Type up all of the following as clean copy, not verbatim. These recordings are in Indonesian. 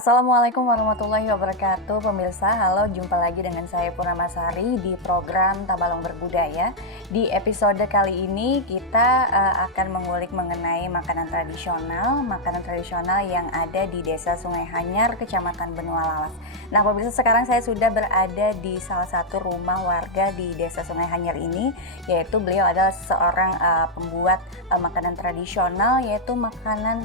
Assalamualaikum warahmatullahi wabarakatuh. Pemirsa, halo, jumpa lagi dengan saya Purnamasari di program Tabalong Berbudaya. Di episode kali ini kita akan mengulik mengenai makanan tradisional yang ada di Desa Sungai Hanyar, Kecamatan Benua Lawas. Nah, pemirsa, sekarang saya sudah berada di salah satu rumah warga di Desa Sungai Hanyar ini, yaitu beliau adalah seorang pembuat makanan tradisional, yaitu makanan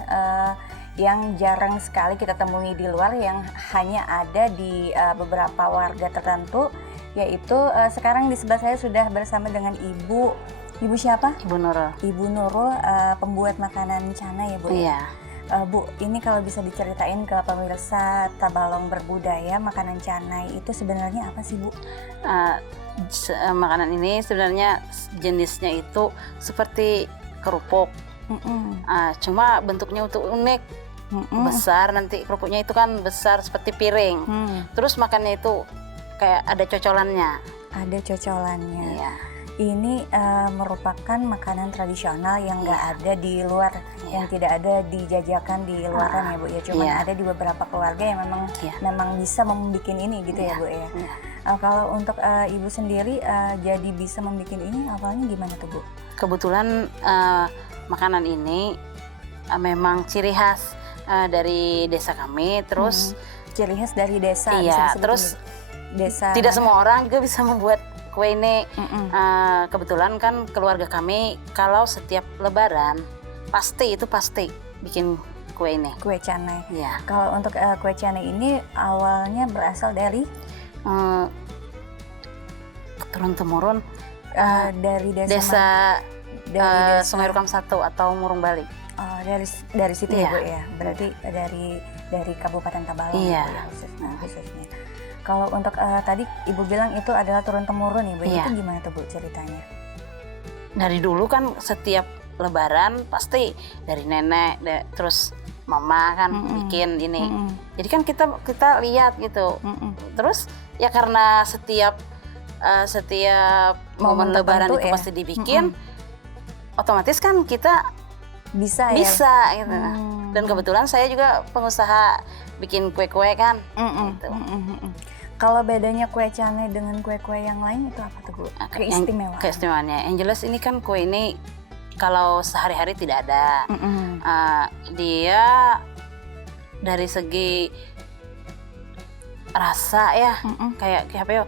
yang jarang sekali kita temui di luar, yang hanya ada di beberapa warga tertentu, yaitu sekarang di sebelah saya sudah bersama dengan Ibu siapa? Ibu Nurul. Ibu Nurul, pembuat makanan cana ya Bu? Iya. Bu, ini kalau bisa diceritain ke pemirsa Tabalong Berbudaya, makanan cana itu sebenarnya apa sih Bu? Makanan ini sebenarnya jenisnya itu seperti kerupuk. Cuma bentuknya itu unik. Besar, nanti kerupuknya itu kan besar seperti piring. Terus makannya itu kayak ada cocolannya. Ada cocolannya. Iya. Ini merupakan makanan tradisional yang nggak ada di luar, yang tidak ada dijajakan di luaran ya Bu ya. Cuman ada di beberapa keluarga yang memang bisa membuat ini gitu ya Bu ya. Kalau untuk Ibu sendiri jadi bisa membuat ini awalnya gimana tuh Bu? Kebetulan makanan ini memang ciri khas dari desa kami, terus ciri khas dari desa. Iya, terus desa tidak semua orang juga bisa membuat kue ini. Kebetulan kan keluarga kami kalau setiap lebaran pasti bikin kue ini. Kue canai. Iya. Kalau untuk kue canai ini awalnya berasal dari turun-temurun dari desa Sungai Rukam 1 atau Murung Bali. Oh, dari situ ya Bu ya. Berarti dari Kabupaten Tabalong ya, khususnya. Kalau untuk tadi Ibu bilang itu adalah turun temurun ya Bu. Itu gimana tuh Bu ceritanya? Dari dulu kan setiap lebaran pasti dari nenek terus mama kan bikin ini. Jadi kan kita lihat gitu. Terus ya karena setiap momen lebaran itu pasti dibikin, otomatis kan kita bisa gitu. Dan kebetulan saya juga pengusaha bikin kue-kue kan. Gitu. Kalau bedanya kue canai dengan kue-kue yang lain itu apa tuh Bu? Keistimewaannya. Yang jelas ini kan kue ini kalau sehari-hari tidak ada. Dia dari segi rasa ya, kayak apa ya?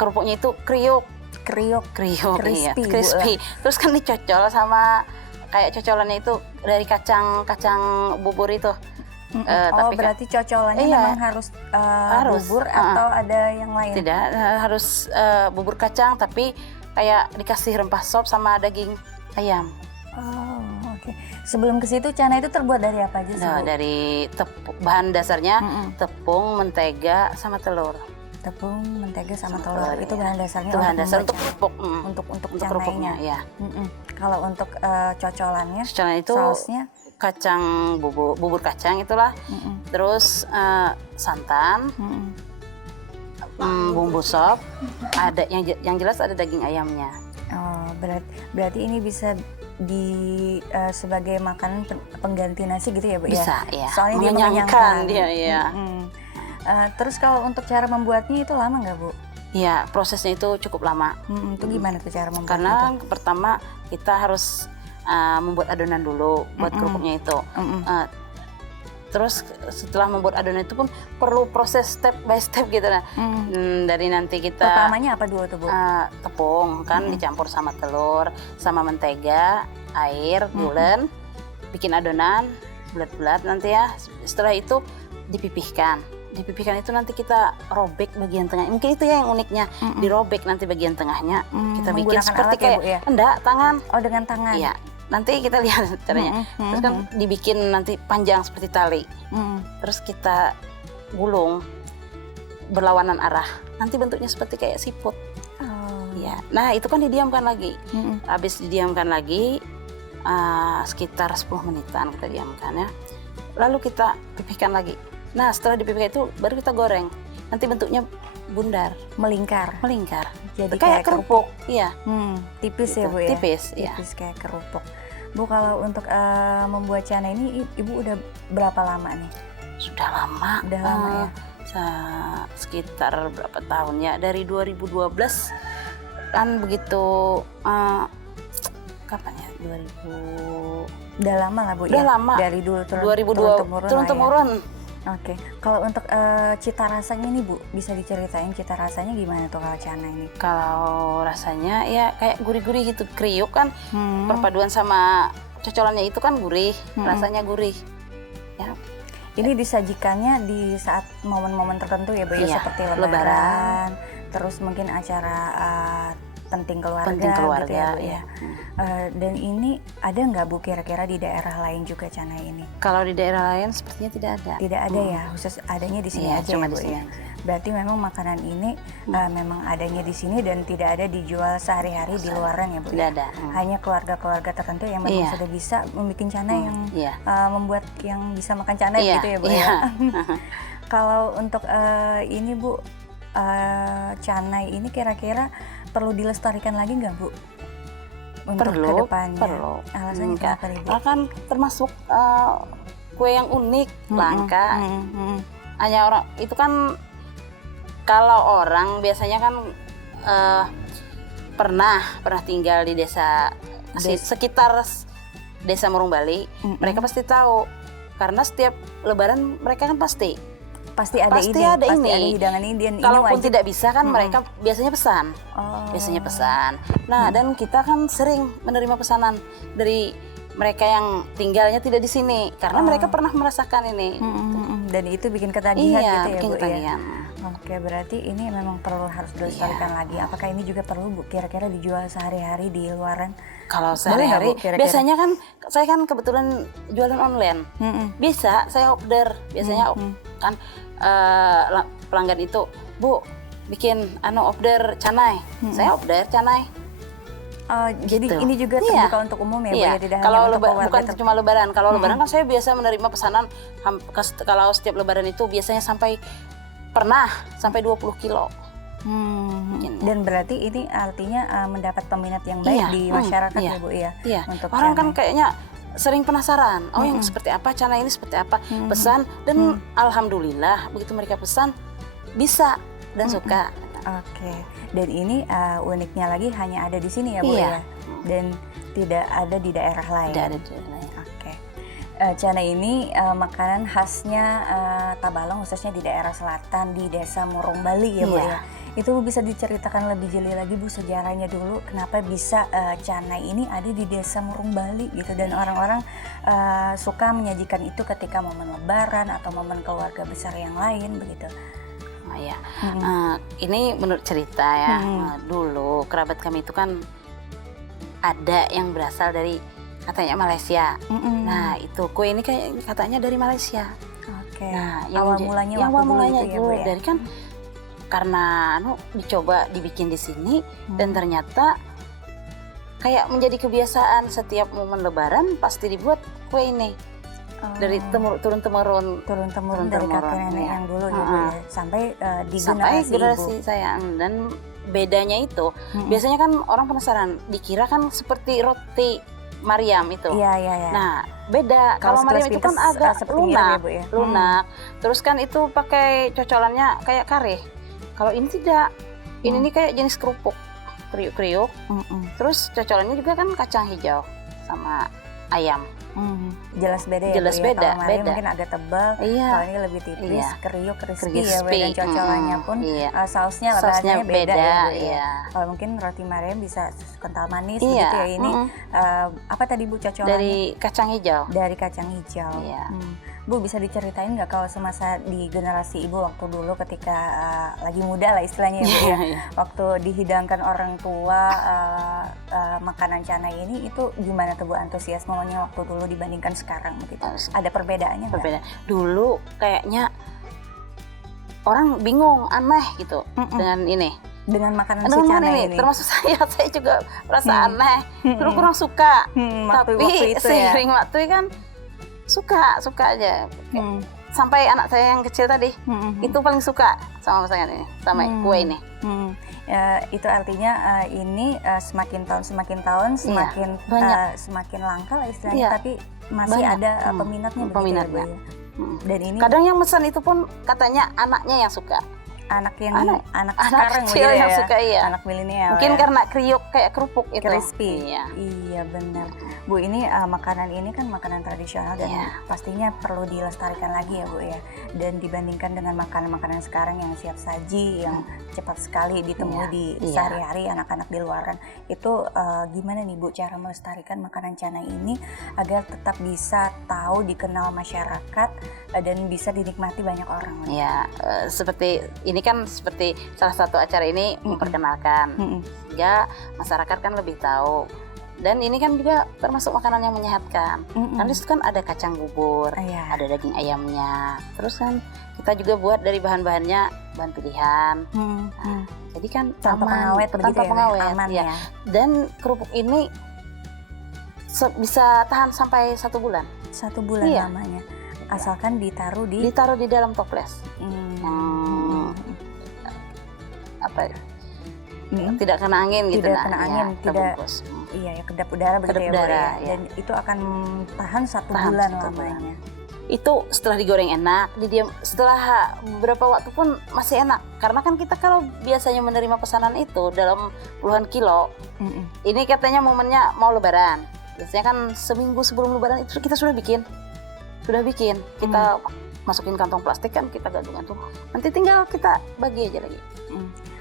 Kerupuknya itu kriuk, crispy. Terus kan dicocol sama kayak cocolannya itu dari kacang bubur itu. Tapi berarti cocolannya memang harus bubur atau ada yang lain? Tidak, harus bubur kacang, tapi kayak dikasih rempah sop sama daging ayam. Oh, oke. Sebelum ke situ, cana itu terbuat dari apa aja sih? Dari bahan dasarnya tepung, mentega, sama telur. Tepung, mentega, sama telur. Itu bahan dasarnya. Itu bahan dasar untuk kerupuk. Untuk kerupuknya ya. Kalau untuk cocolannya itu sausnya kacang bubur kacang itulah. Terus santan, bumbu sop, ada yang jelas ada daging ayamnya. Oh, berarti ini bisa sebagai makanan pengganti nasi gitu ya Bu ya? Bisa, ya. Soalnya dia mengenyangkan. Dia. Terus kalau untuk cara membuatnya itu lama nggak Bu? Iya, prosesnya itu cukup lama. Itu gimana tuh cara membuatnya? Karena pertama kita harus membuat adonan dulu buat kerupuknya itu. Terus setelah membuat adonan itu pun perlu proses step by step gitu nah. Dari nanti kita pertamanya apa dulu tuh Bu? Tepung kan dicampur sama telur, sama mentega, air, gula, bikin adonan bulat-bulat nanti ya. Setelah itu dipipihkan itu nanti kita robek bagian tengah. Mungkin itu ya yang uniknya, dirobek nanti bagian tengahnya. Kita bikin seperti kayak ya? Enggak, tangan. Oh, dengan tangan. Iya. Nanti kita lihat caranya. Terus kan dibikin nanti panjang seperti tali. Terus kita gulung berlawanan arah. Nanti bentuknya seperti kayak siput. Ya. Nah, itu kan didiamkan lagi. Habis didiamkan lagi sekitar 10 menitan kita diamkan ya. Lalu kita pipihkan lagi. Nah, setelah dipipihkan itu baru kita goreng. Nanti bentuknya bundar, melingkar. Jadi kayak kerupuk. Iya. Tipis gitu. Ya Bu ya. Tipis kayak kerupuk. Bu, kalau untuk membuat cana ini Ibu udah berapa lama nih? Sudah lama. Udah lama ya. Sekitar berapa tahun ya? Dari 2012 kan begitu. Kapan ya? 2000. Udah lama lah Bu Udah ya. lama. Dari dulu 2002 turun-temurun. Oke. Kalau untuk cita rasanya nih Bu, bisa diceritain cita rasanya gimana tuh kalau Chana ini? Kalau rasanya ya kayak gurih-gurih gitu, kriuk kan. Perpaduan sama cocolannya itu kan gurih, rasanya gurih. Ya. Ini disajikannya di saat momen-momen tertentu ya Bu ya, Iya, seperti lebaran, terus mungkin acara penting keluarga gitu ya Bu ya. Dan ini ada nggak Bu kira-kira di daerah lain juga Chana ini? Kalau di daerah lain sepertinya tidak ada. Tidak ada ya, khusus adanya di sini Iya, aja cuma ya Bu di sini ya. aja. Berarti memang makanan ini memang adanya di sini dan tidak ada dijual sehari-hari di luaran ya Bu? Tidak ya? ada. Hanya keluarga-keluarga tertentu yang memang Iya. sudah bisa membuat Chana yang Iya. membuat yang bisa makan Chana Iya, gitu ya Bu iya. ya? Kalau untuk ini Bu, Chana ini kira-kira perlu dilestarikan lagi nggak Bu? Untuk Perlu, kedepannya. perlu. Alasannya kenapa nih Bu? Kan termasuk kue yang unik, langka. Hanya orang itu kan, kalau orang biasanya kan pernah tinggal di desa sekitar desa Murung Bali, mereka pasti tahu karena setiap lebaran mereka kan pasti ada hidangan ini dan kalaupun ini wajib. tidak bisa kan mereka biasanya pesan. Nah, dan kita kan sering menerima pesanan dari mereka yang tinggalnya tidak di sini karena mereka pernah merasakan ini. Dan itu bikin ketagihan gitu ya bikin Bu ketagihan. ya. Oke, berarti ini memang harus dilestarikan lagi. Apakah ini juga perlu Bu kira-kira dijual sehari-hari di luaran? Kalau sehari-hari biasanya kan saya kan kebetulan jualan online. Bisa saya order, biasanya kan pelanggan itu, Bu, bikin order canai. Saya order canai. Jadi Gitu. ini juga terbuka untuk umum ya Bu ya, tidak kalau hanya untuk keluarga bukan cuma lebaran. Kalau lebaran kan saya biasa menerima pesanan kalau setiap lebaran itu biasanya sampai 20 kilo. Dan berarti ini artinya mendapat peminat yang baik di masyarakat ya Bu ya. Iya. Untuk orang kan Chana. kayaknya sering penasaran. Yang seperti apa Chana ini, seperti apa pesan, dan alhamdulillah begitu mereka pesan bisa dan suka. Oke. Dan ini uniknya lagi hanya ada di sini ya Bu Iya. ya. Dan tidak ada di daerah lain. Tidak ada di daerah lain. Oke. Chana ini makanan khasnya Tabalong, khususnya di daerah selatan di desa Murung Bali ya Bu Iya. ya. Itu bisa diceritakan lebih jeli lagi Bu sejarahnya dulu kenapa bisa Chana ini ada di desa Murung Bali gitu, dan orang-orang suka menyajikan itu ketika momen lebaran atau momen keluarga besar yang lain begitu. Ini menurut cerita ya, dulu kerabat kami itu kan ada yang berasal dari katanya Malaysia. Nah, itu kue ini kayak katanya dari Malaysia. Oke. Nah, awal mulanya itu ya Bu ya. dari kan karena dicoba dibikin di sini dan ternyata kayak menjadi kebiasaan setiap momen lebaran pasti dibuat kue ini. Dari turun-temurun dari kakek nenek yang dulu ya Bu ya. Sampai di sampai generasi Ibu. saya. Dan bedanya itu biasanya kan orang penasaran, dikira kan seperti roti Mariam itu. Iya. Nah, beda. Kalau Mariam itu kan agak lunak, ya, Bu, ya? lunak. Terus kan itu pakai cocolannya kayak kare. Kalau ini tidak. Ini nih kayak jenis kerupuk, kriuk-kriuk. Terus cocolannya juga kan kacang hijau sama ayam. Jelas beda ya. Jelas Bu, ya? beda, Kalau Mariam beda. mungkin agak tebal, Iya. kalau ini lebih tipis, Iya. kriuk, crispy Crispy. ya Bu, dan cocolannya pun sausnya bahannya beda ya Bu ya. Iya. Kalau mungkin roti Mariam bisa kental manis Iya. begitu ya, ini apa tadi Bu cocolannya? Dari kacang hijau. Dari kacang hijau. Iya. Bu, bisa diceritain nggak kalau semasa di generasi Ibu waktu dulu ketika lagi muda lah istilahnya ya Bu ya, waktu dihidangkan orang tua makanan Chana ini, itu gimana tuh Bu antusiasmenya waktu dulu dibandingkan sekarang begitu? Ada perbedaannya nggak? Berbeda. Dulu kayaknya orang bingung, aneh gitu dengan ini. Dengan makanan si Chana ini. Termasuk saya juga merasa aneh. Dulu kurang suka. Waktu Tapi itu ya. seiring waktu kan suka aja. Sampai anak saya yang kecil tadi itu paling suka sama masakan ini, sama kue ini. Itu artinya ini semakin tahun semakin banyak. semakin langka lah istilahnya, Iya, tapi masih banyak. ada peminatnya begitu ya, Bu, ya? Dan ini kadang yang pesan itu pun katanya anaknya yang suka. anak Anak sekarang kecil begitu yang ya. suka, iya. Anak milenial. Mungkin ya. karena kriuk kayak kerupuk itu. Crispy. Iya. Iya benar. Bu, ini makanan ini kan makanan tradisional dan Iya. pastinya perlu dilestarikan lagi ya Bu ya. Dan dibandingkan dengan makanan-makanan sekarang yang siap saji, yang cepat sekali ditemui Iya. di Iya. sehari-hari anak-anak di luaran, itu gimana nih Bu cara melestarikan makanan canai ini agar tetap bisa tahu, dikenal masyarakat dan bisa dinikmati banyak orang? Ya, seperti ini kan seperti salah satu acara ini memperkenalkan, sehingga masyarakat kan lebih tahu. Dan ini kan juga termasuk makanan yang menyehatkan. Kan di situ kan ada kacang bubur, Iya. ada daging ayamnya. Terus kan kita juga buat dari bahan-bahannya bahan pilihan. Jadi kan Tanpa aman, pengawet begitu tanpa ya, pengawet, aman ya. ya. Dan kerupuk ini bisa tahan sampai 1 bulan. 1 bulan Iya. lamanya. Asalkan ditaruh di Ditaruh di dalam toples. Apa tidak kena angin gitu, Tidak kena angin, kita tidak- bungkus. Iya ya, kedap udara begitu Kedap ya Bu udara, ya. ya. Dan itu akan tahan 1 Tahan bulan 1 bulan. lamanya. Itu setelah digoreng enak, didiam setelah beberapa waktu pun masih enak. Karena kan kita kalau biasanya menerima pesanan itu dalam puluhan kilo, ini katanya momennya mau lebaran. Biasanya kan seminggu sebelum lebaran itu kita sudah bikin. Kita masukin kantong plastik kan, kita gantung-gantung. Nanti tinggal kita bagi aja lagi.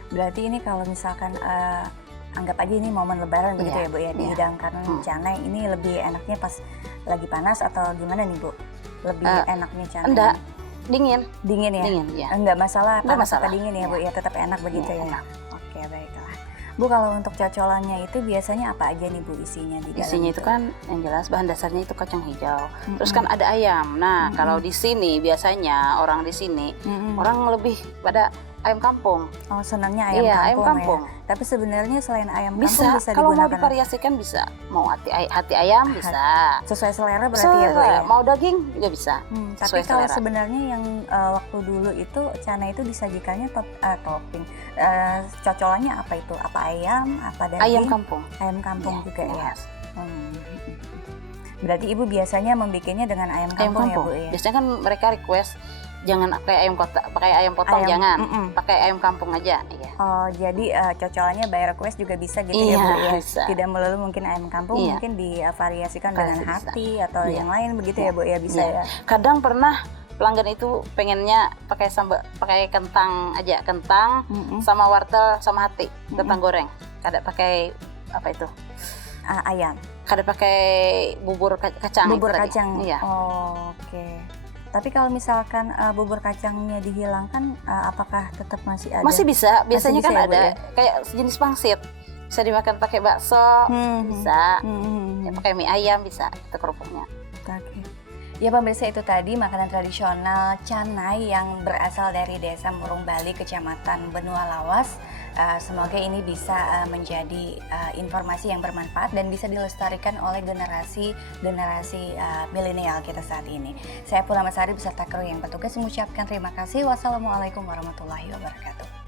Berarti ini kalau misalkan anggap aja ini momen lebaran begitu Iya, ya Bu ya, iya. dihidangkan canai, ini lebih enaknya pas lagi panas atau gimana nih Bu? Lebih enaknya canai? Enggak, dingin. Dingin ya? Dingin, ya. Enggak masalah Enggak panas atau masalah. dingin ya Bu Iya. ya, tetap enak begitu Iya, ya? enak. Oke, baiklah. Bu, kalau untuk cocolannya itu biasanya apa aja nih Bu isinya di dalam? Isinya itu kan yang jelas bahan dasarnya itu kacang hijau. Terus kan ada ayam. Nah, kalau di sini biasanya orang di sini orang lebih pada ayam kampung. Oh, senangnya ayam Iya, kampung, ayam kampung. ya. Tapi sebenarnya selain ayam kampung Bisa, bisa kalau mau digunakan divariasikan bisa. Mau hati ayam bisa. sesuai selera berarti ya Bu ya? Mau daging juga bisa. Tapi sesuai kalau selera. sebenarnya yang waktu dulu itu canai itu disajikannya topping, cocolannya apa itu? Apa ayam? Apa daging? Ayam kampung. Ayam kampung Iya, juga ya. yes. Berarti Ibu biasanya membikinnya dengan ayam Ayam kampung, kampung. ya Bu ya? Biasanya kan mereka request jangan pakai ayam potong, jangan. Pakai ayam kampung aja. Iya. Oh, jadi cocolannya by request juga bisa gitu ya Iya, Bu ya? bisa. Tidak melulu mungkin ayam kampung, Iya. mungkin divariasikan dengan Bisa. hati atau Iya. yang lain begitu ya Bu ya? Bisa Iya. ya? Kadang pernah pelanggan itu pengennya pakai kentang aja, kentang sama wortel sama hati, kentang goreng. Kada pakai apa itu? Ayam. Kada pakai bubur kacang. Bubur itu tadi. kacang. Iya. Oh, oke. Tapi kalau misalkan bubur kacangnya dihilangkan, apakah tetap masih ada? Masih bisa. Biasanya bisa kan ya, Bu, ada ya? kayak jenis pangsit. Bisa dimakan pakai bakso, bisa. Ya, pakai mie ayam bisa. Itu kerupuknya. Oke. Ya pemirsa, itu tadi makanan tradisional canai yang berasal dari Desa Murung Bali, Kecamatan Benua Lawas. Semoga ini bisa menjadi informasi yang bermanfaat dan bisa dilestarikan oleh generasi milenial kita saat ini. Saya Purnamasari beserta kru yang bertugas mengucapkan terima kasih. Wassalamualaikum warahmatullahi wabarakatuh.